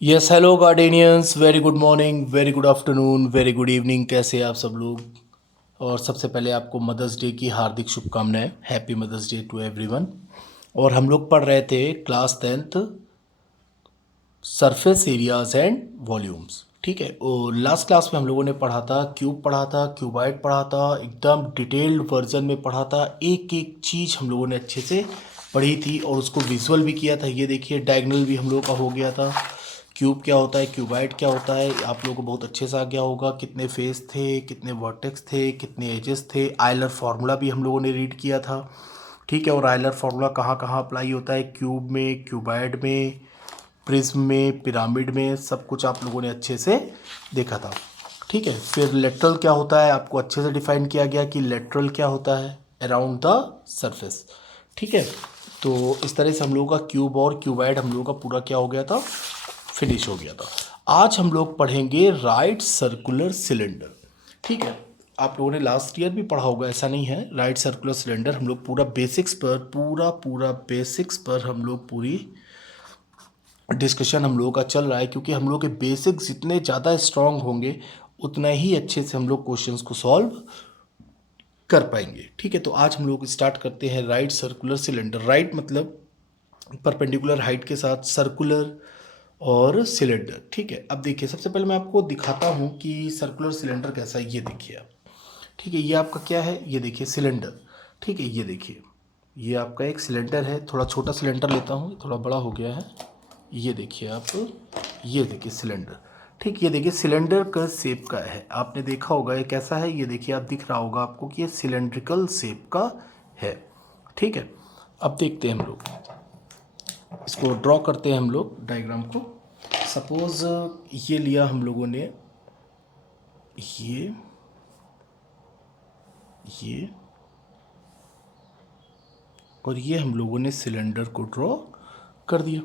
Yes hello Gardenians, very good morning, very good afternoon, very good evening. कैसे हैं आप सब लोग। और सबसे पहले आपको मदर्स डे की हार्दिक शुभकामनाएं। Happy mother's day to everyone. और हम लोग पढ़ रहे थे class 10th surface areas and volumes. ठीक है, और लास्ट क्लास में हम लोगों ने पढ़ा था क्यूब, पढ़ा था क्यूबाइड, पढ़ा था एकदम डिटेल्ड वर्जन में पढ़ा था। एक एक चीज़ हम लोगों ने अच्छे से पढ़ी थी और उसको विजुअल भी किया था। ये देखिए डायगोनल भी हम लोगों का हो गया था। क्यूब क्या होता है, क्यूबाइड क्या होता है, आप लोगों को बहुत अच्छे से आ गया होगा। कितने फेस थे, कितने वर्टेक्स थे, कितने एजेस थे। आयलर फार्मूला भी हम लोगों ने रीड किया था। ठीक है, और आयलर फार्मूला कहाँ कहाँ अप्लाई होता है, क्यूब में, क्यूबाइड में, प्रिज्म में, पिरामिड में, सब कुछ आप लोगों ने अच्छे से देखा था। ठीक है, फिर लेटरल क्या होता है आपको अच्छे से डिफाइन किया गया कि लेटरल क्या होता है, अराउंड द सरफेस। ठीक है, तो इस तरह से हम लोगों का क्यूब और क्यूबाइड हम लोगों का पूरा क्या हो गया था, फिनिश हो गया था। आज हम लोग पढ़ेंगे राइट सर्कुलर सिलेंडर। ठीक है, आप लोगों ने लास्ट ईयर भी पढ़ा होगा, ऐसा नहीं है। राइट सर्कुलर सिलेंडर हम लोग पूरा बेसिक्स पर, पूरा पूरा बेसिक्स पर हम लोग पूरी डिस्कशन हम लोगों का चल रहा है, क्योंकि हम लोग के बेसिक्स जितने ज़्यादा स्ट्रांग होंगे उतना ही अच्छे से हम लोग क्वेश्चंस को सॉल्व कर पाएंगे। ठीक है, तो आज हम लोग स्टार्ट करते हैं राइट सर्कुलर सिलेंडर। राइट मतलब परपेंडिकुलर हाइट के साथ सर्कुलर और सिलेंडर। ठीक है, अब देखिए सबसे पहले मैं आपको दिखाता हूँ कि सर्कुलर सिलेंडर कैसा है। ये देखिए आप, ठीक है, ये आपका क्या है, ये देखिए सिलेंडर। ठीक है, ये देखिए ये आपका एक सिलेंडर है। थोड़ा छोटा सिलेंडर लेता हूँ, थोड़ा बड़ा हो गया है। ये देखिए आप, ये देखिए सिलेंडर। ठीक, ये देखिए सिलेंडर का शेप का है, आपने देखा होगा ये कैसा है। ये देखिए आप, दिख रहा होगा आपको कि ये सिलेंड्रिकल शेप का है। ठीक है, अब देखते हैं हम लोग इसको ड्रॉ करते हैं हम लोग डायग्राम को। सपोज ये लिया हम लोगों ने, ये और ये हम लोगों ने सिलेंडर को ड्रॉ कर दिया।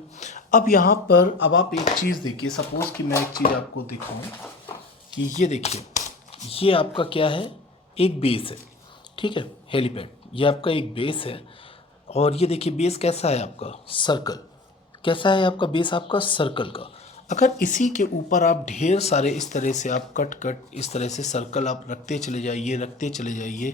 अब यहाँ पर अब आप एक चीज़ देखिए, सपोज कि मैं एक चीज़ आपको दिखाऊं कि ये देखिए, ये आपका क्या है, एक बेस है। ठीक है, हेलीपैड ये आपका एक बेस है। और ये देखिए बेस कैसा है आपका, सर्कल। कैसा है आपका बेस, आपका सर्कल का। अगर इसी के ऊपर आप ढेर सारे इस तरह से आप कट कट इस तरह से सर्कल आप रखते चले जाइए, रखते चले जाइए,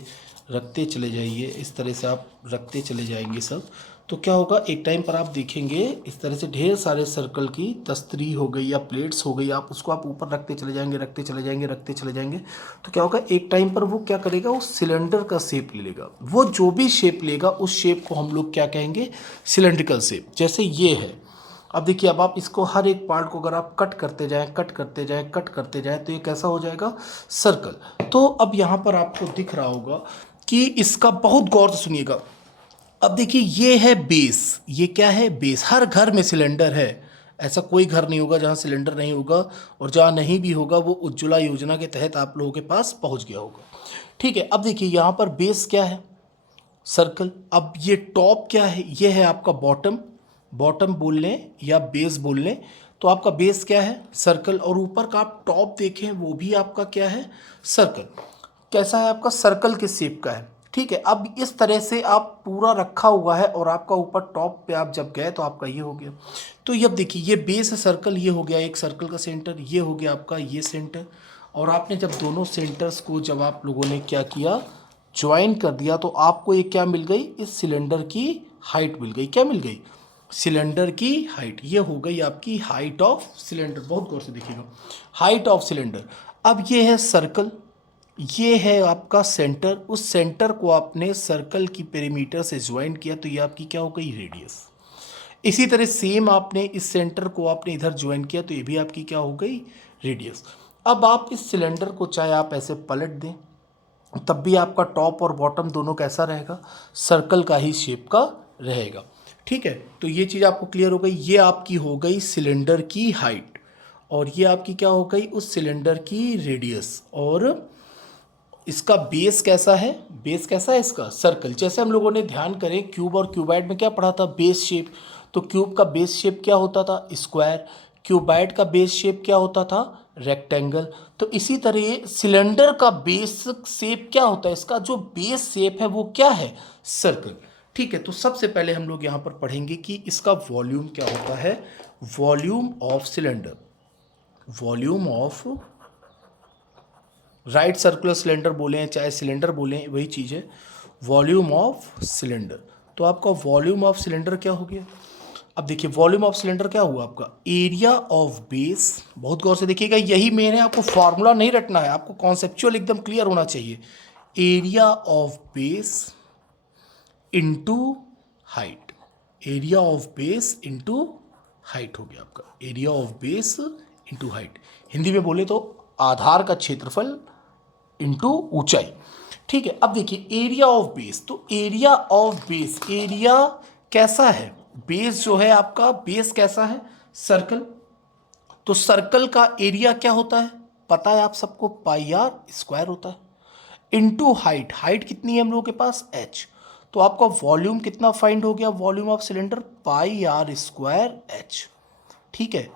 रखते चले जाइए, इस तरह से आप रखते चले जाएंगे सब, तो क्या होगा, एक टाइम पर आप देखेंगे इस तरह से ढेर सारे सर्कल की तस्तरी हो गई या प्लेट्स हो गई, आप उसको आप ऊपर रखते चले जाएंगे, रखते चले जाएंगे, रखते चले जाएंगे। तो क्या होगा, एक टाइम पर वो क्या करेगा, वो सिलेंडर का शेप ले लेगा। वो जो भी शेप लेगा उस शेप को हम लोग क्या कहेंगे, सिलेंड्रिकल शेप। जैसे ये है, अब देखिए, अब आप इसको हर एक पार्ट को अगर आप कट करते जाएं, कट करते जाएं, कट करते जाएं, तो ये कैसा हो जाएगा, सर्कल। तो अब यहाँ पर आपको दिख रहा होगा कि इसका बहुत गौर से सुनिएगा। अब देखिए ये है बेस, ये क्या है, बेस। हर घर में सिलेंडर है, ऐसा कोई घर नहीं होगा जहाँ सिलेंडर नहीं होगा, और जहाँ नहीं भी होगा वो उज्ज्वला योजना के तहत आप लोगों के पास पहुँच गया होगा। ठीक है, अब देखिए यहाँ पर बेस क्या है, सर्कल। अब ये टॉप क्या है, ये है आपका बॉटम। बॉटम बोल लें या बेस बोल लें, तो आपका बेस क्या है, सर्कल। और ऊपर का आप टॉप देखें वो भी आपका क्या है, सर्कल। कैसा है आपका, सर्कल के शेप का है। ठीक है, अब इस तरह से आप पूरा रखा हुआ है और आपका ऊपर टॉप पे आप जब गए तो आपका ये हो गया। तो ये अब देखिए, ये बेस है सर्कल, ये हो गया एक सर्कल का सेंटर, ये हो गया आपका ये सेंटर। और आपने जब दोनों सेंटर्स को जब आप लोगों ने क्या किया, ज्वाइन कर दिया, तो आपको ये क्या मिल गई, इस सिलेंडर की हाइट मिल गई। क्या मिल गई, सिलेंडर की हाइट। ये हो गई आपकी हाइट ऑफ सिलेंडर। बहुत गौर से देखिएगा, हाइट ऑफ सिलेंडर। अब ये है सर्कल, ये है आपका सेंटर। उस सेंटर को आपने सर्कल की पेरीमीटर से ज्वाइन किया, तो ये आपकी क्या हो गई, रेडियस। इसी तरह सेम आपने इस सेंटर को आपने इधर ज्वाइन किया, तो ये भी आपकी क्या हो गई, रेडियस। अब आप इस सिलेंडर को चाहे आप ऐसे पलट दें, तब भी आपका टॉप और बॉटम दोनों कैसा रहेगा, सर्कल का ही शेप का रहेगा। ठीक है, तो ये चीज़ आपको क्लियर हो गई। ये आपकी हो गई सिलेंडर की हाइट, और ये आपकी क्या हो गई, उस सिलेंडर की रेडियस। और इसका बेस कैसा है, बेस कैसा है इसका, सर्कल। जैसे हम लोगों ने ध्यान करें क्यूब और क्यूबाइड में क्या पढ़ा था, बेस शेप। तो क्यूब का बेस शेप क्या होता था, स्क्वायर। क्यूबाइड का बेस शेप क्या होता था, रेक्टेंगल। तो इसी तरह सिलेंडर का बेस शेप क्या होता है, इसका जो बेस शेप है वो क्या है, सर्कल। ठीक है, तो सबसे पहले हम लोग यहाँ पर पढ़ेंगे कि इसका वॉल्यूम क्या होता है। Volume of cylinder, volume of, right circular cylinder बोलें चाहे सिलेंडर बोलें वही चीज़ है, वॉल्यूम ऑफ सिलेंडर। तो आपका वॉल्यूम ऑफ सिलेंडर क्या हो गया? अब देखिए वॉल्यूम ऑफ सिलेंडर क्या हुआ आपका? Area of base. बहुत गौर से देखिएगा, यही मेन है, आपको फॉर्मूला नहीं रटना है, आपको कॉन्सेप्चुअल एकदम क्लियर होना चाहिए। Area of base into height, area of base into height हो गया आपका, area of base into height. Hindi में बोले तो आधार का क्षेत्रफल इंटू ऊंचाई। ठीक है, अब देखिए एरिया ऑफ बेस, तो एरिया ऑफ बेस, एरिया कैसा है? बेस जो है आपका, बेस कैसा है? सर्कल। तो सर्कल का एरिया क्या होता है? पता है आप सबको, पाई आर स्क्वायर होता है, इनटू हाइट। हाइट कितनी है हम लोगों के पास? एच। तो आपका वॉल्यूम कितना फाइंड हो गया? Volume of cylinder pi r square h. ठीक है,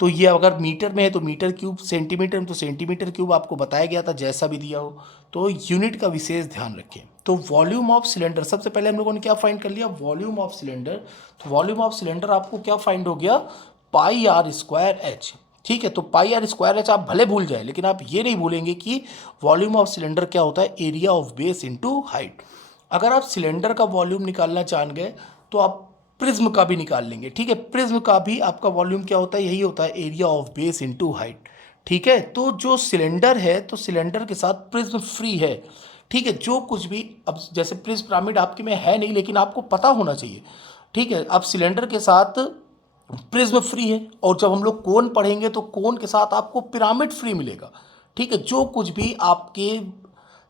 तो ये अगर मीटर में है तो मीटर क्यूब, सेंटीमीटर में तो सेंटीमीटर क्यूब, आपको बताया गया था जैसा भी दिया हो, तो यूनिट का विशेष ध्यान रखें। तो वॉल्यूम ऑफ सिलेंडर, सबसे पहले हम लोगों ने क्या फाइंड कर लिया? Volume of cylinder. तो वॉल्यूम ऑफ सिलेंडर आपको क्या फाइंड हो गया? पाई आर स्क्वायर एच। ठीक है, तो पाई आर स्क्वायर एच आप भले भूल जाए, लेकिन आप ये नहीं भूलेंगे कि वॉल्यूम ऑफ सिलेंडर क्या होता है? Area of base into height. अगर आप सिलेंडर का वॉल्यूम निकालना जान गए तो आप प्रिज्म का भी निकाल लेंगे। ठीक है, प्रिज्म का भी आपका वॉल्यूम क्या होता है? यही होता है, area of base into height. ठीक है, तो जो सिलेंडर है, तो सिलेंडर के साथ प्रिज्म फ्री है। ठीक है, जो कुछ भी, अब जैसे प्रिज्म पिरामिड आपके में है नहीं, लेकिन आपको पता होना चाहिए। ठीक है, अब सिलेंडर के साथ प्रिज्म फ्री है, और जब हम लोग कोन पढ़ेंगे तो कोन के साथ आपको पिरामिड फ्री मिलेगा। ठीक है, जो कुछ भी आपके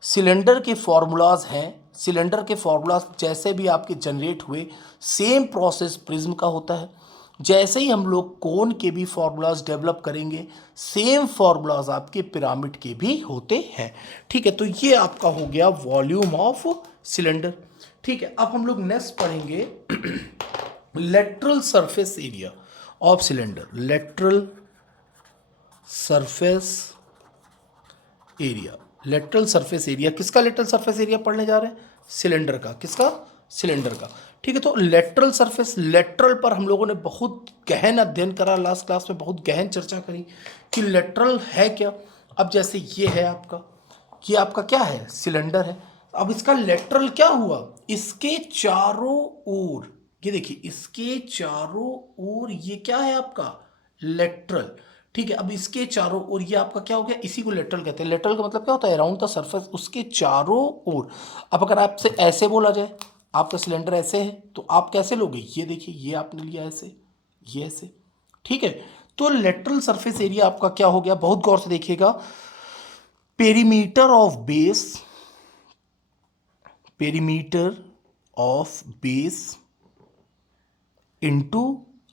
सिलेंडर के फॉर्मूलाज हैं, सिलेंडर के फॉर्मूलाज जैसे भी आपके जनरेट हुए, सेम प्रोसेस प्रिज्म का होता है। जैसे ही हम लोग कोन के भी फॉर्मूलाज डेवलप करेंगे, सेम फॉर्मूलाज आपके पिरामिड के भी होते हैं। ठीक है, तो ये आपका हो गया वॉल्यूम ऑफ सिलेंडर। ठीक है, अब हम लोग नेक्स्ट पढ़ेंगे lateral surface area of cylinder. Lateral surface area, lateral surface area किसका? लेटरल सरफेस एरिया पढ़ने जा रहे हैं, सिलेंडर का। किसका? सिलेंडर का। ठीक है, तो लेटरल सरफेस, लेटरल पर हम लोगों ने बहुत गहन अध्ययन करा, लास्ट क्लास में बहुत गहन चर्चा करी कि लेटरल है क्या। अब जैसे ये है आपका, ये आपका क्या है? सिलेंडर है। अब इसका लेटरल क्या हुआ? इसके चारों ओर, ये देखिए इसके चारों ओर ये क्या है आपका? लेटरल। ठीक है, अब इसके चारों ओर ये आपका क्या हो गया? इसी को लेटरल कहते हैं। लेटरल का मतलब क्या होता है? अराउंड द सरफेस, उसके चारों ओर। अब अगर आपसे ऐसे बोला जाए, आपका सिलेंडर ऐसे है, तो आप कैसे लोगे? ये देखिए, ये आपने लिया ऐसे, ये ऐसे। ठीक है, तो लेटरल सरफेस एरिया आपका क्या हो गया? बहुत गौर से देखिएगा, perimeter of base, perimeter of base into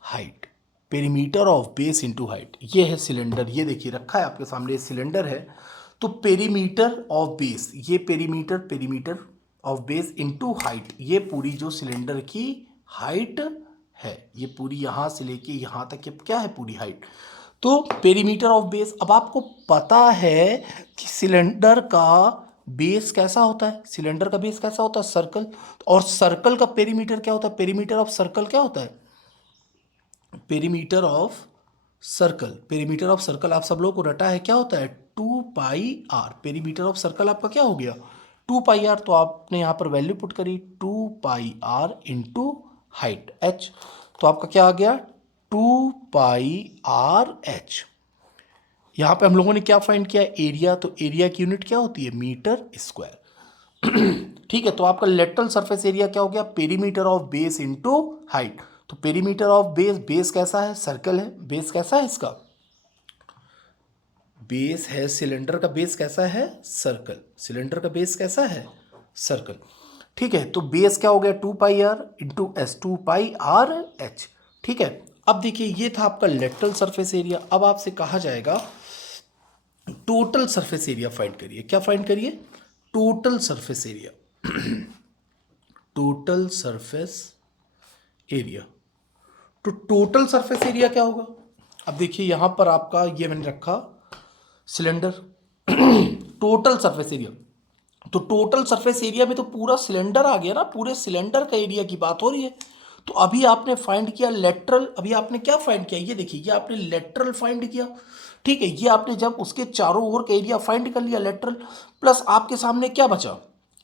height, perimeter of base into height. ये है सिलेंडर, ये देखिए रखा है आपके सामने, सिलेंडर है। तो पेरीमीटर ऑफ बेस, ये perimeter, perimeter of base into height, ये पूरी जो सिलेंडर की हाइट है, ये पूरी यहाँ से लेके यहाँ तक ये क्या है? पूरी हाइट। तो पेरीमीटर ऑफ बेस, अब आपको पता है कि सिलेंडर का बेस कैसा होता है? सिलेंडर का बेस कैसा होता है? सर्कल। और सर्कल का पेरीमीटर क्या होता है? पेरीमीटर ऑफ सर्कल क्या होता है? Perimeter of circle, perimeter of circle आप सब लोगों को रटा है, क्या होता है? 2πr। पेरीमीटर ऑफ सर्कल आपका क्या हो गया? 2πr। तो आपने यहाँ पर वैल्यू पुट करी 2πr इंटू हाइट h, तो आपका क्या आ गया? 2πrh। यहाँ पे हम लोगों ने क्या फाइंड किया? एरिया। तो एरिया की यूनिट क्या होती है? Metre square. ठीक है, तो आपका लेटरल सरफेस एरिया क्या हो गया? Perimeter of base into height. तो पेरीमीटर ऑफ बेस, बेस कैसा है? सर्कल है। बेस कैसा है इसका? बेस है, सिलेंडर का बेस कैसा है? सर्कल। सिलेंडर का बेस कैसा है? सर्कल। ठीक है, तो बेस क्या हो गया? 2πr into S, 2πrh। ठीक है, अब देखिए ये था आपका लेटरल सरफेस एरिया। अब आपसे कहा जाएगा टोटल सरफेस एरिया फाइंड करिए। क्या फाइंड करिए? Total surface area, total surface area. तो टोटल सरफेस एरिया क्या होगा? अब देखिए यहां पर आपका ये मैंने रखा सिलेंडर, टोटल सरफेस एरिया। तो टोटल सरफेस एरिया में तो पूरा सिलेंडर आ गया ना, पूरे सिलेंडर का एरिया की बात हो रही है। तो अभी आपने फाइंड किया लेटरल, अभी आपने क्या फाइंड किया, ये देखिए, ये आपने लेटरल फाइंड किया, ठीक है। ये आपने जब उसके चारों ओर का एरिया फाइंड कर लिया लेटरल, प्लस आपके सामने क्या बचा,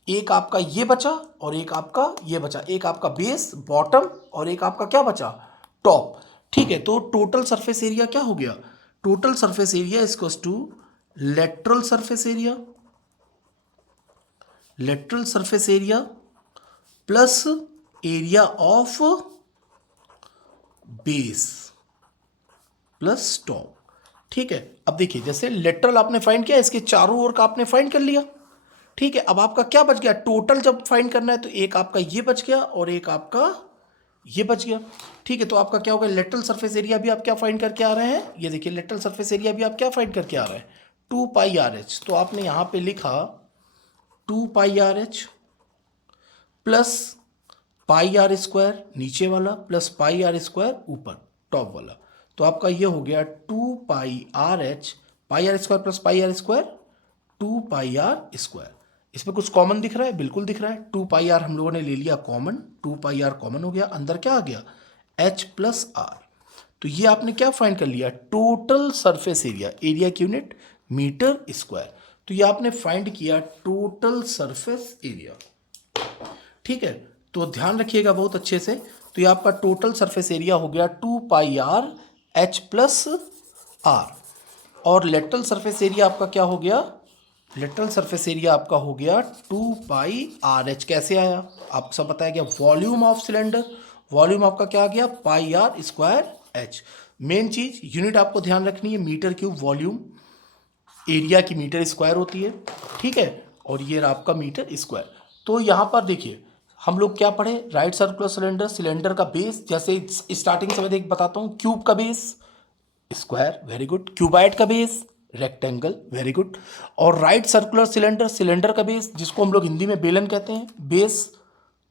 एक आपका ये बचा और एक आपका ये बचा, एक आपका बेस बॉटम और एक आपका क्या बचा, टॉप, ठीक है। तो टोटल सरफेस एरिया क्या हो गया, total surface area equals to lateral surface area, lateral surface area plus area of base plus top, ठीक है। अब देखिए, जैसे लेटरल आपने फाइंड किया, इसके चारों ओर का आपने फाइंड कर लिया, ठीक है। अब आपका क्या बच गया, टोटल जब फाइंड करना है तो एक आपका ये बच गया और एक आपका ये बच गया, ठीक है। तो आपका क्या होगा, लेटरल सरफेस एरिया भी आप क्या फाइंड करके आ रहे हैं, ये देखिए, लेटरल सरफेस एरिया भी आप क्या फाइंड करके आ रहे हैं, 2πRH। तो आपने यहां पे लिखा 2πRH प्लस πr² नीचे वाला प्लस πr² ऊपर टॉप वाला, तो आपका ये हो गया 2πRH, πr² plus πr², 2πr²। इसमें कुछ कॉमन दिख रहा है, बिल्कुल दिख रहा है, 2πr हम लोगों ने ले लिया कॉमन, 2πr कॉमन हो गया, अंदर क्या आ गया, h प्लस r। तो ये आपने क्या फाइंड कर लिया, टोटल सरफेस एरिया, एरिया की यूनिट मीटर स्क्वायर। तो ये आपने फाइंड किया टोटल सरफेस एरिया, ठीक है। तो ध्यान रखिएगा बहुत अच्छे से, तो ये आपका टोटल सरफेस एरिया हो गया 2πr h + r, और लेटरल सरफेस एरिया आपका क्या हो गया, लेटरल सरफेस एरिया आपका हो गया 2πRH। कैसे आया, आपको सब बताया गया, वॉल्यूम ऑफ सिलेंडर, वॉल्यूम आपका क्या आ गया, πr²h। मेन चीज यूनिट आपको ध्यान रखनी है, मीटर क्यूब वॉल्यूम, एरिया की मीटर स्क्वायर होती है, ठीक है, और ये आपका मीटर स्क्वायर। तो यहाँ पर देखिए, हम लोग क्या पढ़े, राइट सर्कुलर सिलेंडर, सिलेंडर का बेस, जैसे स्टार्टिंग से मैं देख बताता हूँ, क्यूब का base square, very good, cuboid का बेस रेक्टेंगल, वेरी गुड, और राइट सर्कुलर सिलेंडर, सिलेंडर का बेस जिसको हम लोग हिंदी में बेलन कहते हैं, बेस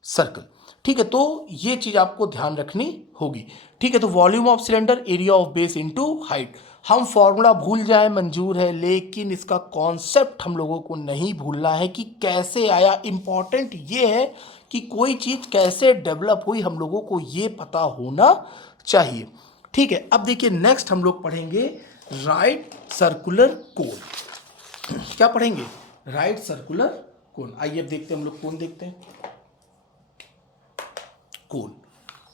सर्कल, ठीक है। तो ये चीज आपको ध्यान रखनी होगी, ठीक है। तो volume of cylinder, area of base into height. हम फॉर्मूला भूल जाए मंजूर है, लेकिन इसका कॉन्सेप्ट हम लोगों को नहीं भूलना है कि कैसे आया। इंपॉर्टेंट ये है कि कोई चीज कैसे डेवलप हुई, हम लोगों को ये पता होना चाहिए, ठीक है। अब देखिए, नेक्स्ट हम लोग पढ़ेंगे राइट सर्कुलर कोन। क्या पढ़ेंगे, राइट सर्कुलर कोन। आइए अब देखते हैं हम लोग कोन देखते हैं। कोन,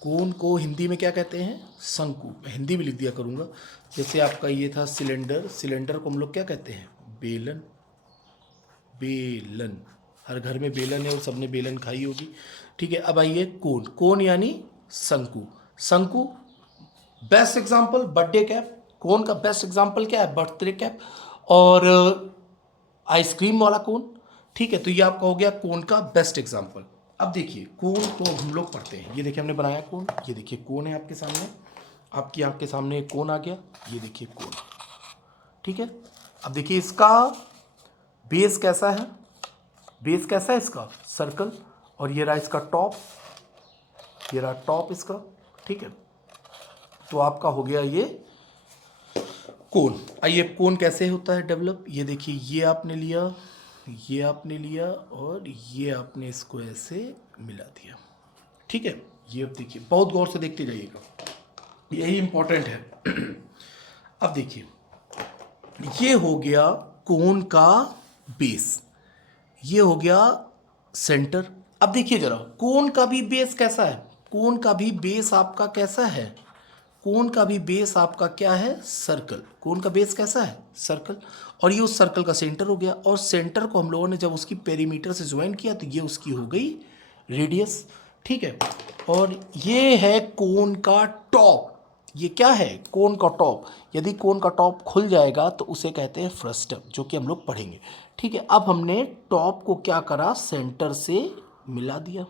कोन को हिंदी में क्या कहते हैं, शंकु, हिंदी में लिख दिया करूंगा। जैसे आपका ये था सिलेंडर, सिलेंडर को हम लोग क्या कहते हैं, बेलन, बेलन, हर घर में बेलन है और सबने बेलन खाई होगी, ठीक है। अब आइए कोन, कोन यानी शंकु, शंकु बेस्ट एग्जांपल बर्थडे कैप, कोन का बेस्ट एग्जांपल क्या है, बर्थडे कैप, और आइसक्रीम वाला कोन, ठीक है। तो ये आपका हो गया कोन का बेस्ट एग्जांपल। अब देखिए, कोन को हम लोग पढ़ते हैं, ये देखिए हमने बनाया कोन, ये देखिए कोन है आपके सामने, आपकी आंख के सामने एक कोन आ गया, ये देखिए कोन, ठीक है। अब देखिए इसका बेस कैसा है, बेस कैसा है इसका, सर्कल, और ये रहा इसका टॉप, ये रहा टॉप इसका, ठीक है। तो आपका हो गया ये कोन। आइए कोन कैसे होता है डेवलप, ये देखिए, ये आपने लिया, ये आपने लिया, और ये आपने इसको ऐसे मिला दिया, ठीक है। ये अब देखिए, बहुत गौर से देखते जाइएगा, यही इंपॉर्टेंट है। अब देखिए, ये हो गया कोन का बेस, ये हो गया सेंटर। अब देखिए जरा, कोन का भी बेस कैसा है, कोन का भी बेस आपका कैसा है, कोन का भी बेस आपका क्या है, सर्कल, कोन का बेस कैसा है, सर्कल, और ये उस सर्कल का सेंटर हो गया, और सेंटर को हम लोगों ने जब उसकी पेरीमीटर से ज्वाइन किया तो ये उसकी हो गई रेडियस, ठीक है। और ये है कोन का टॉप, ये क्या है, कोन का टॉप। यदि कोन का टॉप खुल जाएगा तो उसे कहते हैं फ्रस्टम, जो कि हम लोग पढ़ेंगे, ठीक है। अब हमने टॉप को क्या करा, सेंटर से मिला दिया,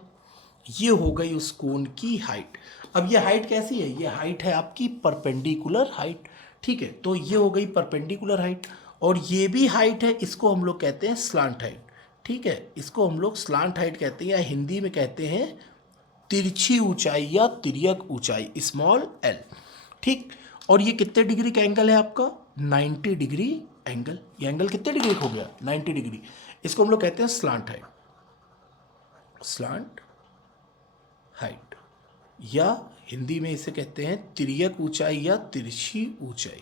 ये हो गई उस कोन की हाइट। अब ये हाइट कैसी है, ये हाइट है आपकी परपेंडिकुलर हाइट, ठीक है। तो ये हो गई परपेंडिकुलर हाइट, और ये भी हाइट है, इसको हम लोग कहते हैं स्लांट हाइट, ठीक है। इसको हम लोग स्लांट हाइट कहते हैं, या हिंदी में कहते हैं तिरछी ऊंचाई या तिर्यक ऊंचाई, स्मॉल एल, ठीक। और ये कितने डिग्री का एंगल है आपका, 90 डिग्री एंगल। ये एंगल कितने डिग्री हो गया, 90 डिग्री। इसको हम लोग कहते हैं स्लांट हाइट, स्लांट हाइट, या हिंदी में इसे कहते हैं तिर्यक ऊंचाई या तिरछी ऊंचाई।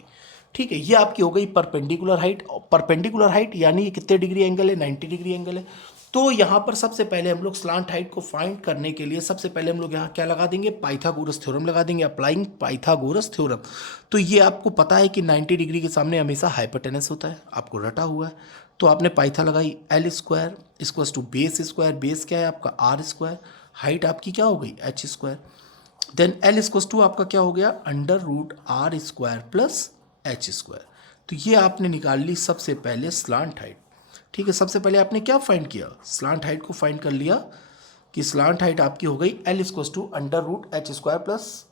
ठीक है, ये आपकी हो गई परपेंडिकुलर हाइट। परपेंडिकुलर हाइट यानी ये कितने डिग्री एंगल है, 90 डिग्री एंगल है। तो यहाँ पर सबसे पहले हम लोग स्लांट हाइट को फाइंड करने के लिए सबसे पहले हम लोग यहाँ क्या लगा देंगे, पाइथागोरस थ्योरम लगा देंगे, अप्लाइंग पाइथागोरस थ्योरम। तो ये आपको पता है कि 90 डिग्री के सामने हमेशा हाइपोटेनस होता है, आपको रटा हुआ है। तो आपने पाइथा लगाई, l square equals to base square, base क्या है आपका आर स्क्वायर, हाइट आपकी क्या हो गई h square, then l equals to आपका क्या हो गया under root r square plus h square. तो ये आपने निकाल ली सबसे पहले स्लांट हाइट। ठीक है, सबसे पहले आपने क्या फाइंड किया, स्लांट हाइट को फाइंड कर लिया कि स्लांट हाइट आपकी हो गई l equals to under root h square plus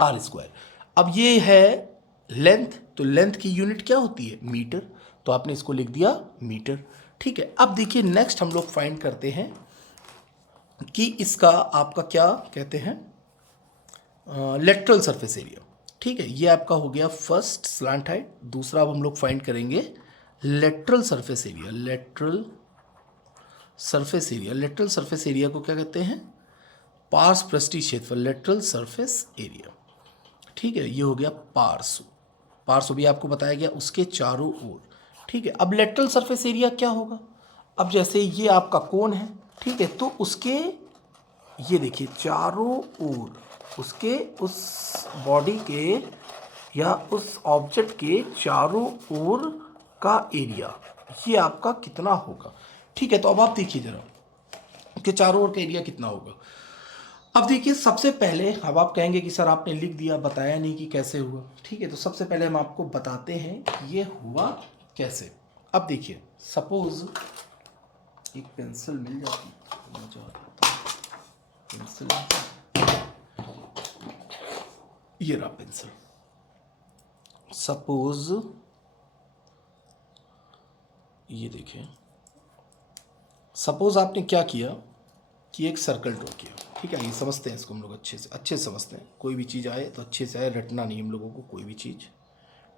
r square. अब ये है लेंथ, तो लेंथ की यूनिट क्या होती है मीटर, तो आपने इसको लिख दिया मीटर। ठीक है, अब देखिए नेक्स्ट हम लोग फाइंड करते हैं कि इसका आपका क्या कहते हैं लेटरल सरफेस एरिया। ठीक है, ये आपका हो गया फर्स्ट स्लांट हाइट। दूसरा अब हम लोग फाइंड करेंगे lateral surface area. Lateral surface area, lateral surface area को क्या कहते हैं, पार्श्व पृष्ठीय क्षेत्रफल, लेटरल सरफेस एरिया। ठीक है, ये हो गया पार्श्व, पार्श्व भी आपको बताया गया उसके चारों ओर। ठीक है, अब लेटरल सरफेस एरिया क्या होगा, अब जैसे ये आपका कोण है, ठीक है, तो उसके ये देखिए चारों ओर उसके उस बॉडी के या उस ऑब्जेक्ट के चारों ओर का एरिया ये आपका कितना होगा। ठीक है, तो अब आप देखिए जरा कि चारों ओर का एरिया कितना होगा। अब देखिए सबसे पहले, अब आप कहेंगे कि सर आपने लिख दिया बताया नहीं कि कैसे हुआ। ठीक है, तो सबसे पहले हम आपको बताते हैं कि ये हुआ कैसे। अब देखिए सपोज एक पेंसिल मिल जाती, पेंसिल, ये रहा पेंसिल। सपोज ये देखिए, सपोज आपने क्या किया कि एक सर्कल ड्रॉ किया। ठीक है, ये समझते हैं इसको हम लोग अच्छे से समझते हैं। कोई भी चीज़ आए तो अच्छे से आए, रटना नहीं हम लोगों को कोई भी चीज़।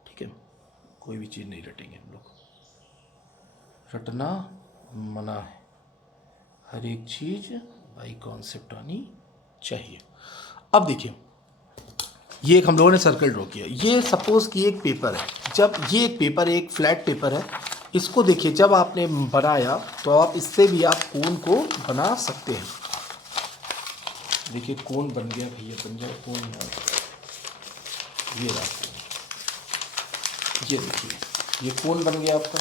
ठीक है, कोई भी चीज़ नहीं रटेंगे हम लोग, रटना मना है, हर एक चीज़ बाई कॉन्सेप्ट आनी चाहिए। अब देखिए ये एक हम लोगों ने सर्कल ड्रॉ किया, ये सपोज कि एक पेपर है, जब ये एक पेपर एक फ्लैट पेपर है, इसको देखिए जब आपने बनाया तो आप इससे भी आप कोन को बना सकते हैं। देखिए कोन बन गया भैया, बन जाए कोन यार, ये रहा, ये देखिए ये कोन बन गया आपका।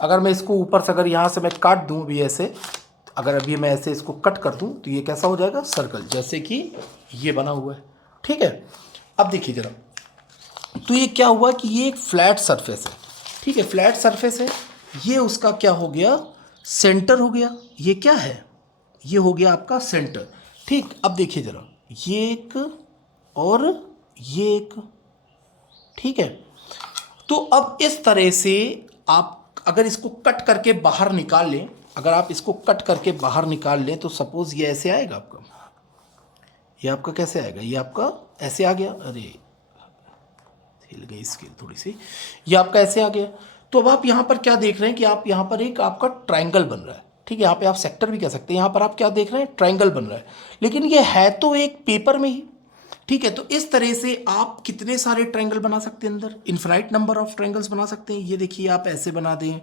अगर मैं इसको ऊपर से अगर यहाँ से मैं काट दूँ भी ऐसे, अगर अभी मैं ऐसे इसको कट कर दूँ तो ये कैसा हो जाएगा सर्कल, जैसे कि ये बना हुआ है। ठीक है, अब देखिए जरा, तो ये क्या हुआ कि ये एक फ्लैट सरफेस है। ठीक है, फ्लैट सरफेस है, ये उसका क्या हो गया सेंटर हो गया। ये क्या है, ये हो गया आपका सेंटर। ठीक, अब देखिए जरा, ये एक और ये एक। ठीक है, तो अब इस तरह से आप अगर इसको कट करके बाहर निकाल लें, अगर आप इसको कट करके बाहर निकाल लें तो सपोज ये ऐसे आएगा आपका, ये आपका कैसे आएगा, ये आपका ऐसे आ गया, अरे हिल गई स्केल थोड़ी सी, ये आपका ऐसे आ गया। तो अब आप यहाँ पर क्या देख रहे हैं कि आप यहाँ पर एक आपका ट्रायंगल बन रहा है। ठीक है, यहाँ पे आप सेक्टर भी कह सकते हैं, यहाँ पर आप क्या देख रहे हैं ट्रायंगल बन रहा है, लेकिन ये है तो एक पेपर में ही। ठीक है, तो इस तरह से आप कितने सारे ट्रायंगल बना सकते हैं, अंदर इन्फिनाइट नंबर ऑफ ट्रायंगल्स बना सकते हैं। ये देखिए आप ऐसे बना दें,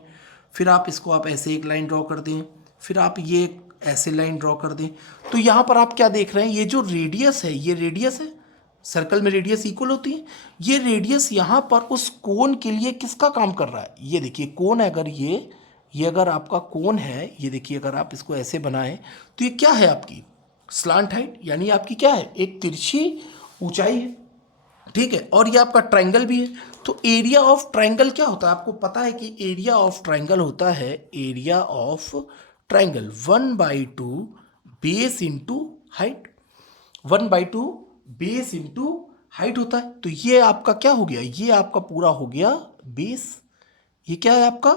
फिर आप इसको आप ऐसे एक लाइन ड्रॉ कर दें, फिर आप ये ऐसे लाइन ड्रॉ कर दें। तो यहाँ पर आप क्या देख रहे हैं, ये जो रेडियस है, ये रेडियस है, सर्कल में रेडियस इक्वल होती है, ये रेडियस यहाँ पर उस कोन के लिए किसका काम कर रहा है। ये देखिए कोन है, अगर ये अगर आपका कोन है, ये देखिए अगर आप इसको ऐसे बनाएं तो ये क्या है आपकी स्लांट हाइट, यानी आपकी क्या है एक तिरछी ऊंचाई है। ठीक है, और ये आपका ट्रायंगल भी है। तो एरिया ऑफ ट्रायंगल क्या होता है, आपको पता है कि एरिया ऑफ ट्रायंगल होता है, area of triangle 1/2 base into height, 1/2 base into height होता है। तो ये आपका क्या हो गया, ये आपका पूरा हो गया बेस, ये क्या है आपका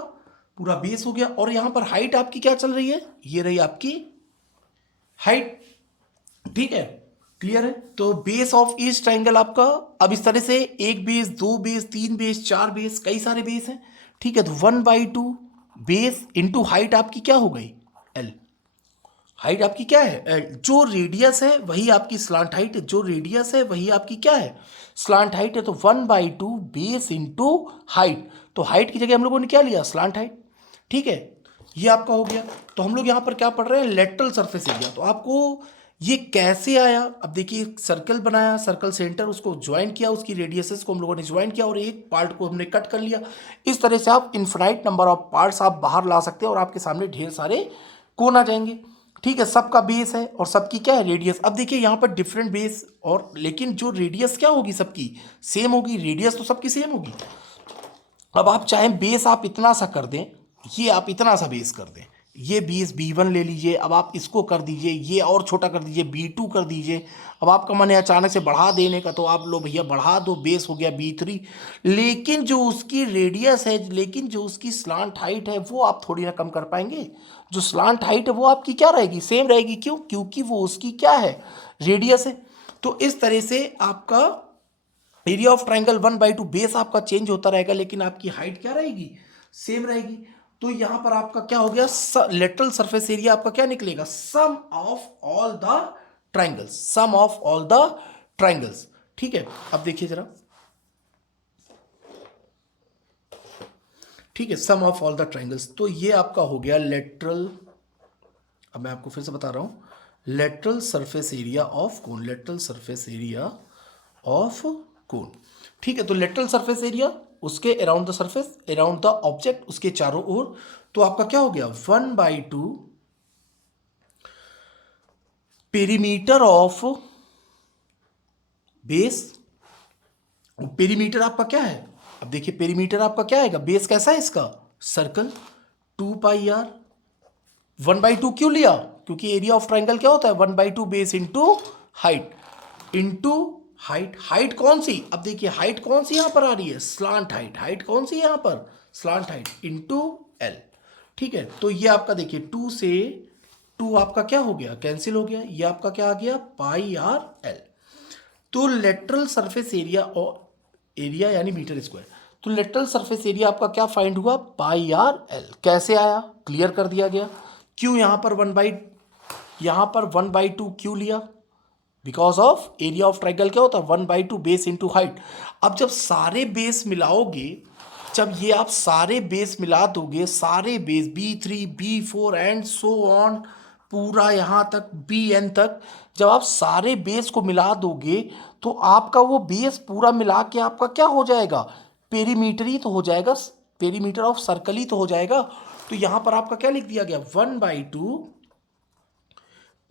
पूरा बेस हो गया। और यहां पर हाइट आपकी क्या चल रही है, ये रही आपकी हाइट। ठीक है, क्लियर है। तो बेस ऑफ ईच ट्राइंगल आपका, अब इस तरह से एक बेस, दो बेस, तीन बेस, चार बेस, कई सारे बेस हैं। ठीक है, तो 1/2 बेस इंटू हाइट आपकी क्या हो गई एल, हाइट आपकी क्या है जो रेडियस है वही आपकी स्लांट हाइट है, जो रेडियस है वही आपकी क्या है स्लांट हाइट है। तो 1/2 बेस इंटू हाइट, तो हाइट की जगह हम लोगों ने क्या लिया स्लांट हाइट। ठीक है, ये आपका हो गया। तो हम लोग यहाँ पर क्या पढ़ रहे हैं लेटरल सरफेस एरिया। तो आपको ये कैसे आया, अब देखिए सर्कल बनाया, सर्कल सेंटर उसको ज्वाइन किया, उसकी रेडियसेस को हम लोगों ने ज्वाइन किया और एक पार्ट को हमने कट कर लिया। इस तरह से आप इन्फिनाइट नंबर ऑफ पार्ट्स आप बाहर ला सकते हैं और आपके सामने ढेर सारे कोन आ जाएंगे। ठीक है, सबका बेस है और सबकी क्या है रेडियस। अब देखिए यहाँ पर डिफरेंट बेस और लेकिन जो रेडियस क्या होगी सबकी सेम होगी, रेडियस तो सबकी सेम होगी। अब आप चाहें बेस आप इतना सा कर दें, ये आप इतना सा बेस कर दें, ये बेस B1 ले लीजिए, अब आप इसको कर दीजिए, ये और छोटा कर दीजिए B2 कर दीजिए। अब आपका मन है अचानक से बढ़ा देने का, तो आप लो भैया बढ़ा दो, बेस हो गया B3। लेकिन जो उसकी रेडियस है, लेकिन जो उसकी स्लांट हाइट है वो आप थोड़ी ना कम कर पाएंगे। जो स्लांट हाइट है वो आपकी क्या रहेगी सेम रहेगी, क्यों, क्योंकि वो उसकी क्या है रेडियस है। तो इस तरह से आपका एरिया ऑफ ट्राइंगल 1/2 बेस आपका चेंज होता रहेगा लेकिन आपकी हाइट क्या रहेगी सेम रहेगी। तो यहां पर आपका क्या हो गया लेटरल सरफेस एरिया आपका क्या निकलेगा sum of all the triangles, sum of all the triangles. ठीक है, अब देखिए जरा, ठीक है sum of all the triangles. तो ये आपका हो गया लेटरल, अब मैं आपको फिर से बता रहा हूं lateral surface area of cone, lateral surface area of cone. ठीक है, तो लेटरल सरफेस एरिया उसके around the surface, around the object उसके चारों ओर। तो आपका क्या हो गया 1/2 पेरीमीटर ऑफ बेस। पेरीमीटर आपका क्या है, अब देखिए पेरीमीटर आपका क्या आएगा, बेस कैसा है इसका सर्कल 2πr। 1/2 क्यों लिया, क्योंकि एरिया ऑफ ट्राइंगल क्या होता है 1/2 base into height, into height. Height कौन सी, अब देखिए हाइट कौन सी यहां पर आ रही है स्लांट हाइट, हाइट कौन सी यहां पर स्लांट हाइट इंटू एल। ठीक है, तो ये आपका देखिए 2 से 2 आपका क्या हो गया कैंसिल हो गया, ये आपका क्या आ गया πr/l। तो लेटरल सरफेस एरिया और एरिया यानी मीटर स्क्वायर, तो लेटरल सरफेस एरिया आपका क्या फाइंड हुआ πr/l। कैसे आया क्लियर कर दिया गया। क्यों यहां पर 1/2 क्यों लिया, because of area of triangle क्या होता है 1/2 बेस इंटू हाइट। अब जब सारे बेस मिलाओगे, जब ये आप सारे बेस मिला दोगे, सारे base B3 B4 and so on पूरा यहाँ तक Bn तक, जब आप सारे बेस को मिला दोगे तो आपका वो बेस पूरा मिला के आपका क्या हो जाएगा पेरीमीटर ही तो हो जाएगा, पेरीमीटर ऑफ सर्कल ही तो हो जाएगा। तो यहाँ पर आपका क्या लिख दिया गया 1/2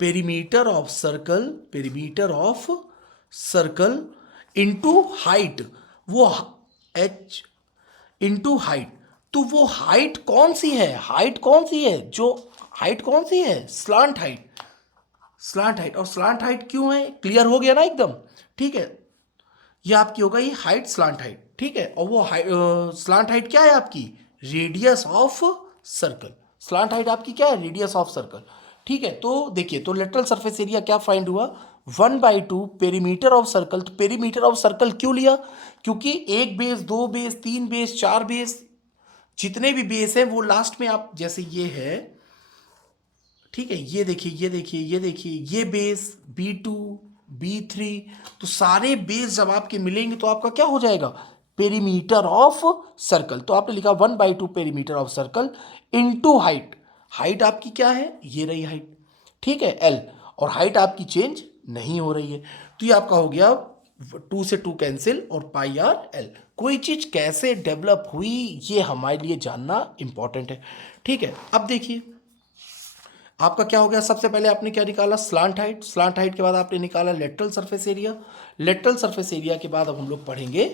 perimeter of circle, perimeter of circle into height, वो h इंटू हाइट। तो वो हाइट कौन सी है, हाइट कौन सी है, जो हाइट कौन सी है स्लांट हाइट, स्लांट हाइट। और स्लांट हाइट क्यों है क्लियर हो गया ना एकदम। ठीक है, ये आपकी हो गई हाइट स्लांट हाइट। ठीक है, और वो स्लांट हाइट क्या है आपकी radius of circle, slant height आपकी क्या है रेडियस ऑफ सर्कल। ठीक है, तो देखिए तो लेटरल सरफेस एरिया क्या फाइंड हुआ 1/2 पेरीमीटर ऑफ सर्कल। तो पेरीमीटर ऑफ सर्कल क्यों लिया, क्योंकि एक बेस, दो बेस, तीन बेस, चार बेस, जितने भी बेस हैं वो लास्ट में आप जैसे ये है, ठीक है ये देखिए ये देखिए ये देखिए ये बेस B2 B3, तो सारे बेस जब आपके मिलेंगे तो आपका क्या हो जाएगा पेरीमीटर ऑफ सर्कल। तो आपने लिखा 1/2 perimeter of circle into height. Height आपकी क्या है ये रही हाइट, ठीक है L, और हाइट आपकी चेंज नहीं हो रही है। तो ये आपका हो गया 2 से 2 कैंसिल और πr/l। कोई चीज कैसे डेवलप हुई ये हमारे लिए जानना इंपॉर्टेंट है। ठीक है, अब देखिए आपका क्या हो गया, सबसे पहले आपने क्या निकाला स्लांट हाइट, स्लांट हाइट के बाद आपने निकाला lateral surface area, lateral surface area के बाद अब हम लोग पढ़ेंगे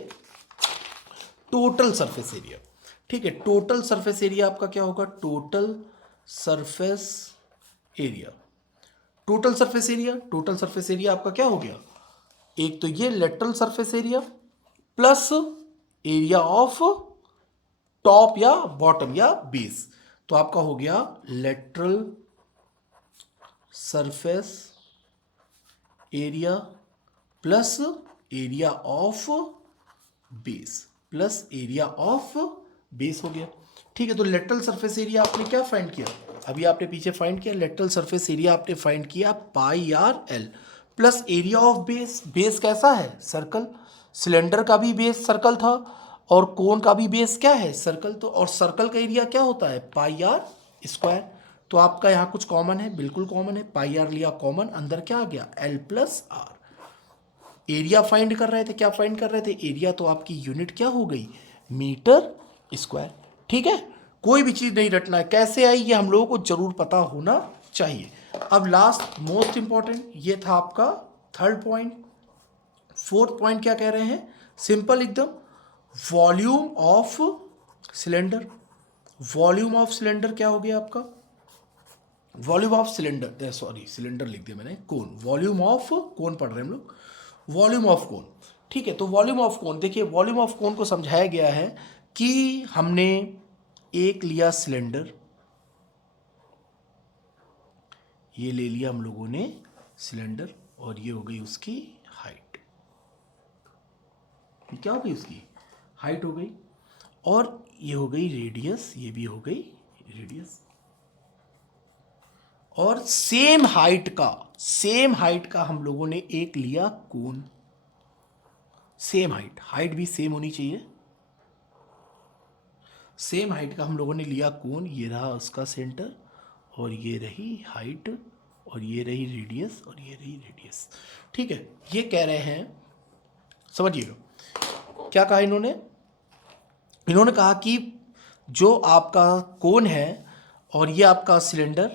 टोटल सरफेस एरिया। ठीक है, टोटल सरफेस एरिया आपका क्या होगा total surface area, total surface area, total surface area आपका क्या हो गया एक तो ये lateral surface area plus area of top या बॉटम या बेस। तो आपका हो गया lateral surface area plus area of base, plus area of base हो गया। ठीक है, तो लेटरल सरफेस एरिया आपने क्या फाइंड किया, अभी आपने पीछे फाइंड किया, लेटरल सरफेस एरिया आपने फाइंड किया pi r l plus area of base. Base कैसा है, सर्कल। सिलेंडर का भी बेस सर्कल था और कोन का भी बेस क्या है, सर्कल। तो और सर्कल का एरिया क्या होता है, पाई आर स्क्वायर। तो आपका यहाँ कुछ कॉमन है, बिल्कुल कॉमन है, पाई आर लिया कॉमन, अंदर क्या आ गया, l plus r. Area find कर रहे थे, क्या फाइंड कर रहे थे, एरिया। तो आपकी यूनिट क्या हो गई, मीटर स्क्वायर। ठीक है, कोई भी चीज़ नहीं रटना है, कैसे आई ये हम लोगों को जरूर पता होना चाहिए। अब लास्ट मोस्ट इंपॉर्टेंट, ये था आपका थर्ड पॉइंट। फोर्थ पॉइंट क्या कह रहे हैं, सिंपल एकदम, volume of cylinder. Volume of cylinder क्या हो गया आपका, volume of cylinder, sorry cylinder लिख दिया मैंने, कोन। वॉल्यूम ऑफ कोन पढ़ रहे हैं हम लोग, वॉल्यूम ऑफ कोन। ठीक है, तो वॉल्यूम ऑफ कोन, देखिए वॉल्यूम ऑफ कोन को समझाया गया है कि हमने एक लिया सिलेंडर, ये ले लिया हम लोगों ने सिलेंडर, और ये हो गई उसकी हाइट। क्या हो गई, उसकी हाइट हो गई, और ये हो गई रेडियस, ये भी हो गई रेडियस। और सेम हाइट का हम लोगों ने एक लिया कोन। सेम हाइट भी सेम होनी चाहिए। सेम हाइट का हम लोगों ने लिया कोन, ये रहा उसका सेंटर, और ये रही हाइट, और ये रही रेडियस, और ये रही रेडियस। ठीक है, ये कह रहे हैं, समझिएगा क्या कहा इन्होंने। इन्होंने कहा कि जो आपका कोन है और ये आपका सिलेंडर,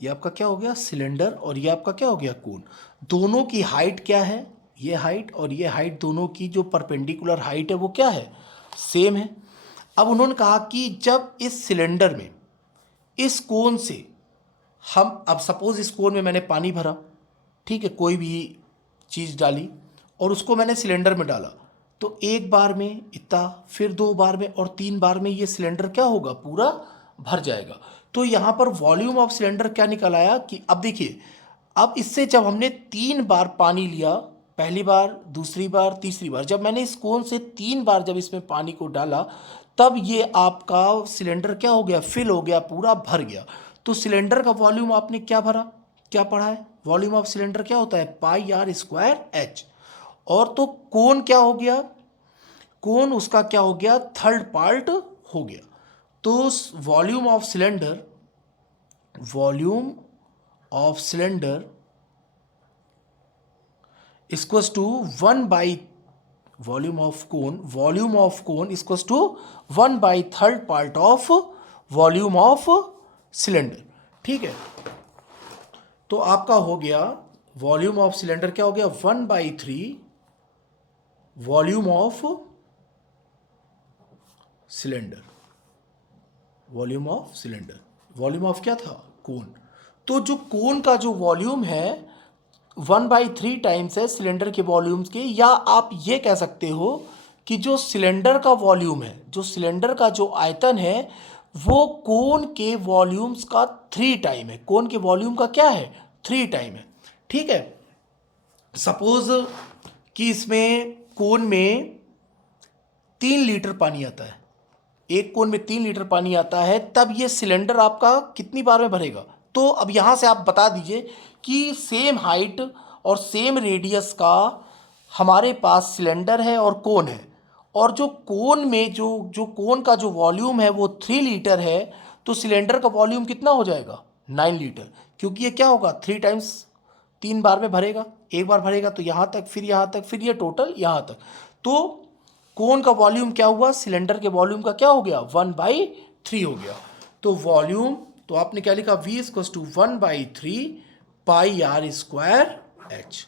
ये आपका क्या हो गया सिलेंडर, और ये आपका क्या हो गया कोन, दोनों की हाइट क्या है, ये हाइट और ये हाइट, दोनों की जो परपेंडिकुलर हाइट है वो क्या है, सेम है। अब उन्होंने कहा कि जब इस सिलेंडर में इस कोन से हम, अब सपोज इस कोन में मैंने पानी भरा, ठीक है, कोई भी चीज़ डाली और उसको मैंने सिलेंडर में डाला, तो एक बार में इतना, फिर दो बार में, और तीन बार में ये सिलेंडर क्या होगा, पूरा भर जाएगा। तो यहाँ पर वॉल्यूम ऑफ सिलेंडर क्या निकल आया कि, अब देखिए, अब इससे जब हमने तीन बार पानी लिया, पहली बार, दूसरी बार, तीसरी बार, जब मैंने इस कोन से तीन बार जब इसमें पानी को डाला, तब ये आपका सिलेंडर क्या हो गया, फिल हो गया, पूरा भर गया। तो सिलेंडर का वॉल्यूम आपने क्या भरा, क्या पढ़ा है, वॉल्यूम ऑफ सिलेंडर क्या होता है, पाई आर स्क्वायर एच। और तो कोन क्या हो गया, कोन उसका क्या हो गया, थर्ड पार्ट हो गया। तो volume of cylinder, volume of cylinder equals to 1/, volume of cone equals to 1/3 part of volume of cylinder. ठीक है, तो आपका हो गया वॉल्यूम ऑफ सिलेंडर क्या हो गया, 1/3 volume of cylinder. Volume of cylinder, volume of क्या था, कोन। तो जो कोन का जो वॉल्यूम है 1/3 टाइम्स है सिलेंडर के वॉल्यूम्स के, या आप ये कह सकते हो कि जो सिलेंडर का वॉल्यूम है, जो सिलेंडर का जो आयतन है, वो कोन के वॉल्यूम्स का 3 टाइम है। कोन के वॉल्यूम का क्या है, 3 टाइम है। ठीक है, सपोज कि इसमें कोन में 3 लीटर पानी आता है, एक कोन में 3 लीटर पानी आता है, तब ये सिलेंडर आपका कितनी बार में भरेगा। तो अब यहाँ से आप बता दीजिए कि सेम हाइट और सेम रेडियस का हमारे पास सिलेंडर है और कोन है, और जो कोन में जो कोन का जो वॉल्यूम है वो 3 लीटर है, तो सिलेंडर का वॉल्यूम कितना हो जाएगा, 9 लीटर, क्योंकि ये क्या होगा 3 टाइम्स, 3 बार में भरेगा, एक बार भरेगा तो यहाँ तक, फिर यहाँ तक, फिर ये टोटल यहाँ तक। तो कोन का वॉल्यूम क्या हुआ, सिलेंडर के वॉल्यूम का क्या हो गया, 1/3 हो गया। तो वॉल्यूम, तो आपने क्या लिखा, V equals to 1/3 pi r square h,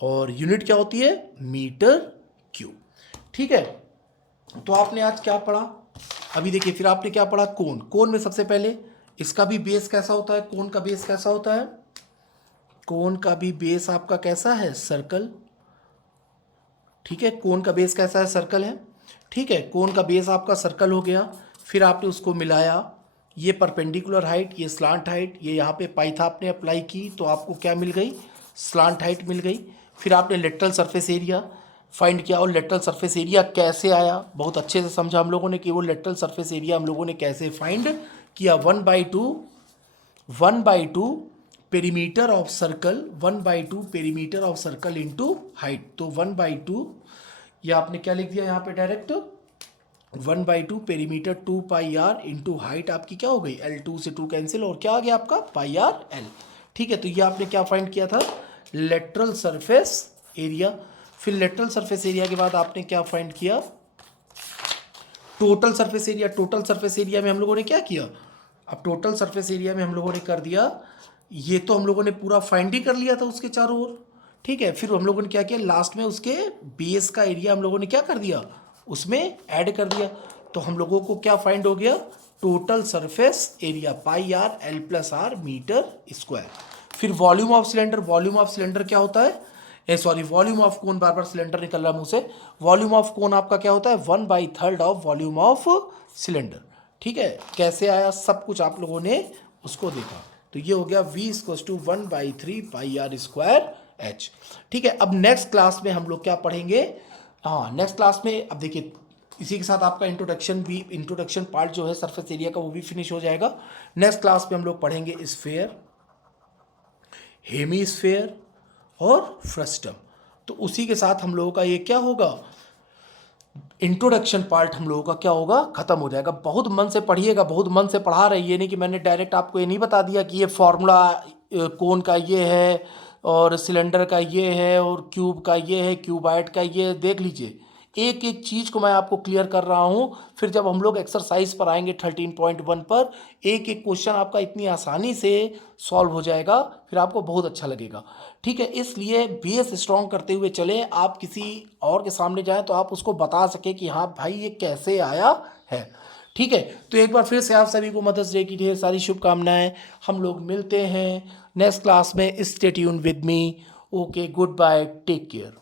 और यूनिट क्या होती है, मीटर क्यूब। ठीक है, तो आपने आज क्या पढ़ा, अभी देखिए, फिर आपने क्या पढ़ा, कोन। कोन में सबसे पहले इसका भी बेस कैसा होता है, कोन का बेस कैसा होता है, कोन का भी बेस आपका कैसा है, सर्कल। ठीक है, कोन का बेस कैसा है, सर्कल है। ठीक है, कोन का बेस आपका सर्कल हो गया, फिर आपने उसको मिलाया, ये परपेंडिकुलर हाइट, ये स्लांट हाइट, ये यहाँ पे पाइथा आपने अप्लाई की तो आपको क्या मिल गई, स्लांट हाइट मिल गई। फिर आपने लेटरल सरफेस एरिया, फाइंड किया। और लेटरल सरफेस एरिया कैसे आया, बहुत अच्छे से समझा हम लोगों ने कि वो लेटरल सरफेस एरिया हम लोगों ने कैसे फाइंड किया। 1/2 perimeter of circle, 1/2 perimeter of circle into height. तो 1/2, या आपने क्या लिख दिया यहाँ पे direct 1/2 perimeter 2πr into height आपकी क्या हो गई L, 2 से 2 कैंसिल, और क्या आ गया आपका πr/L। ठीक है, तो ये आपने क्या फाइंड किया था, लेटरल सरफेस एरिया। फिर लेटरल सरफेस एरिया के बाद आपने क्या फाइंड किया, total surface area. Total surface area में हम लोगों ने क्या किया, अब टोटल सरफेस एरिया में हम लोगों ने कर दिया, ये तो हम लोगों ने पूरा फाइंड ही कर लिया था उसके चारों ओर। ठीक है, फिर हम लोगों ने क्या किया, लास्ट में उसके बेस का एरिया हम लोगों ने क्या कर दिया, उसमें ऐड कर दिया। तो हम लोगों को क्या फाइंड हो गया, total surface area πr/L+r metre square. फिर volume of cylinder, volume of cylinder क्या होता है, वॉल्यूम ऑफ कोन, बार बार सिलेंडर निकल रहा है मुंह से। वॉल्यूम ऑफ कोन आपका क्या होता है, 1/3 ऑफ वॉल्यूम ऑफ सिलेंडर। ठीक है, कैसे आया सब कुछ आप लोगों ने उसको देखा। तो ये हो गया V = 1/3 πr²H। ठीक है, अब नेक्स्ट क्लास में हम लोग क्या पढ़ेंगे, हाँ नेक्स्ट क्लास में अब देखिए इसी के साथ आपका इंट्रोडक्शन पार्ट जो है सरफेस एरिया का वो भी फिनिश हो जाएगा। नेक्स्ट क्लास में हम लोग पढ़ेंगे स्फेयर, हेमीस्फेयर और फ्रस्टम। तो उसी के साथ हम लोगों का ये क्या होगा, इंट्रोडक्शन पार्ट हम लोगों का क्या होगा, खत्म हो जाएगा। बहुत मन से पढ़िएगा, बहुत मन से पढ़ा रही है, नहीं कि मैंने डायरेक्ट आपको ये नहीं बता दिया कि ये फॉर्मूला कोन का ये है और सिलेंडर का ये है और क्यूब का ये है, क्यूबाइड का ये है। देख लीजिए एक एक चीज़ को मैं आपको क्लियर कर रहा हूँ। फिर जब हम लोग एक्सरसाइज पर आएंगे 13.1 पर, एक एक क्वेश्चन आपका इतनी आसानी से सॉल्व हो जाएगा, फिर आपको बहुत अच्छा लगेगा। ठीक है, इसलिए बेस स्ट्रॉन्ग करते हुए चलें। आप किसी और के सामने जाएं तो आप उसको बता सके कि हाँ भाई ये कैसे आया है। ठीक है, तो एक बार फिर से आप सभी को मदर्स डे की ढेर सारी शुभकामनाएं। हम लोग मिलते हैं नेक्स्ट क्लास में। Stay tuned with me. Okay, good bye, take care.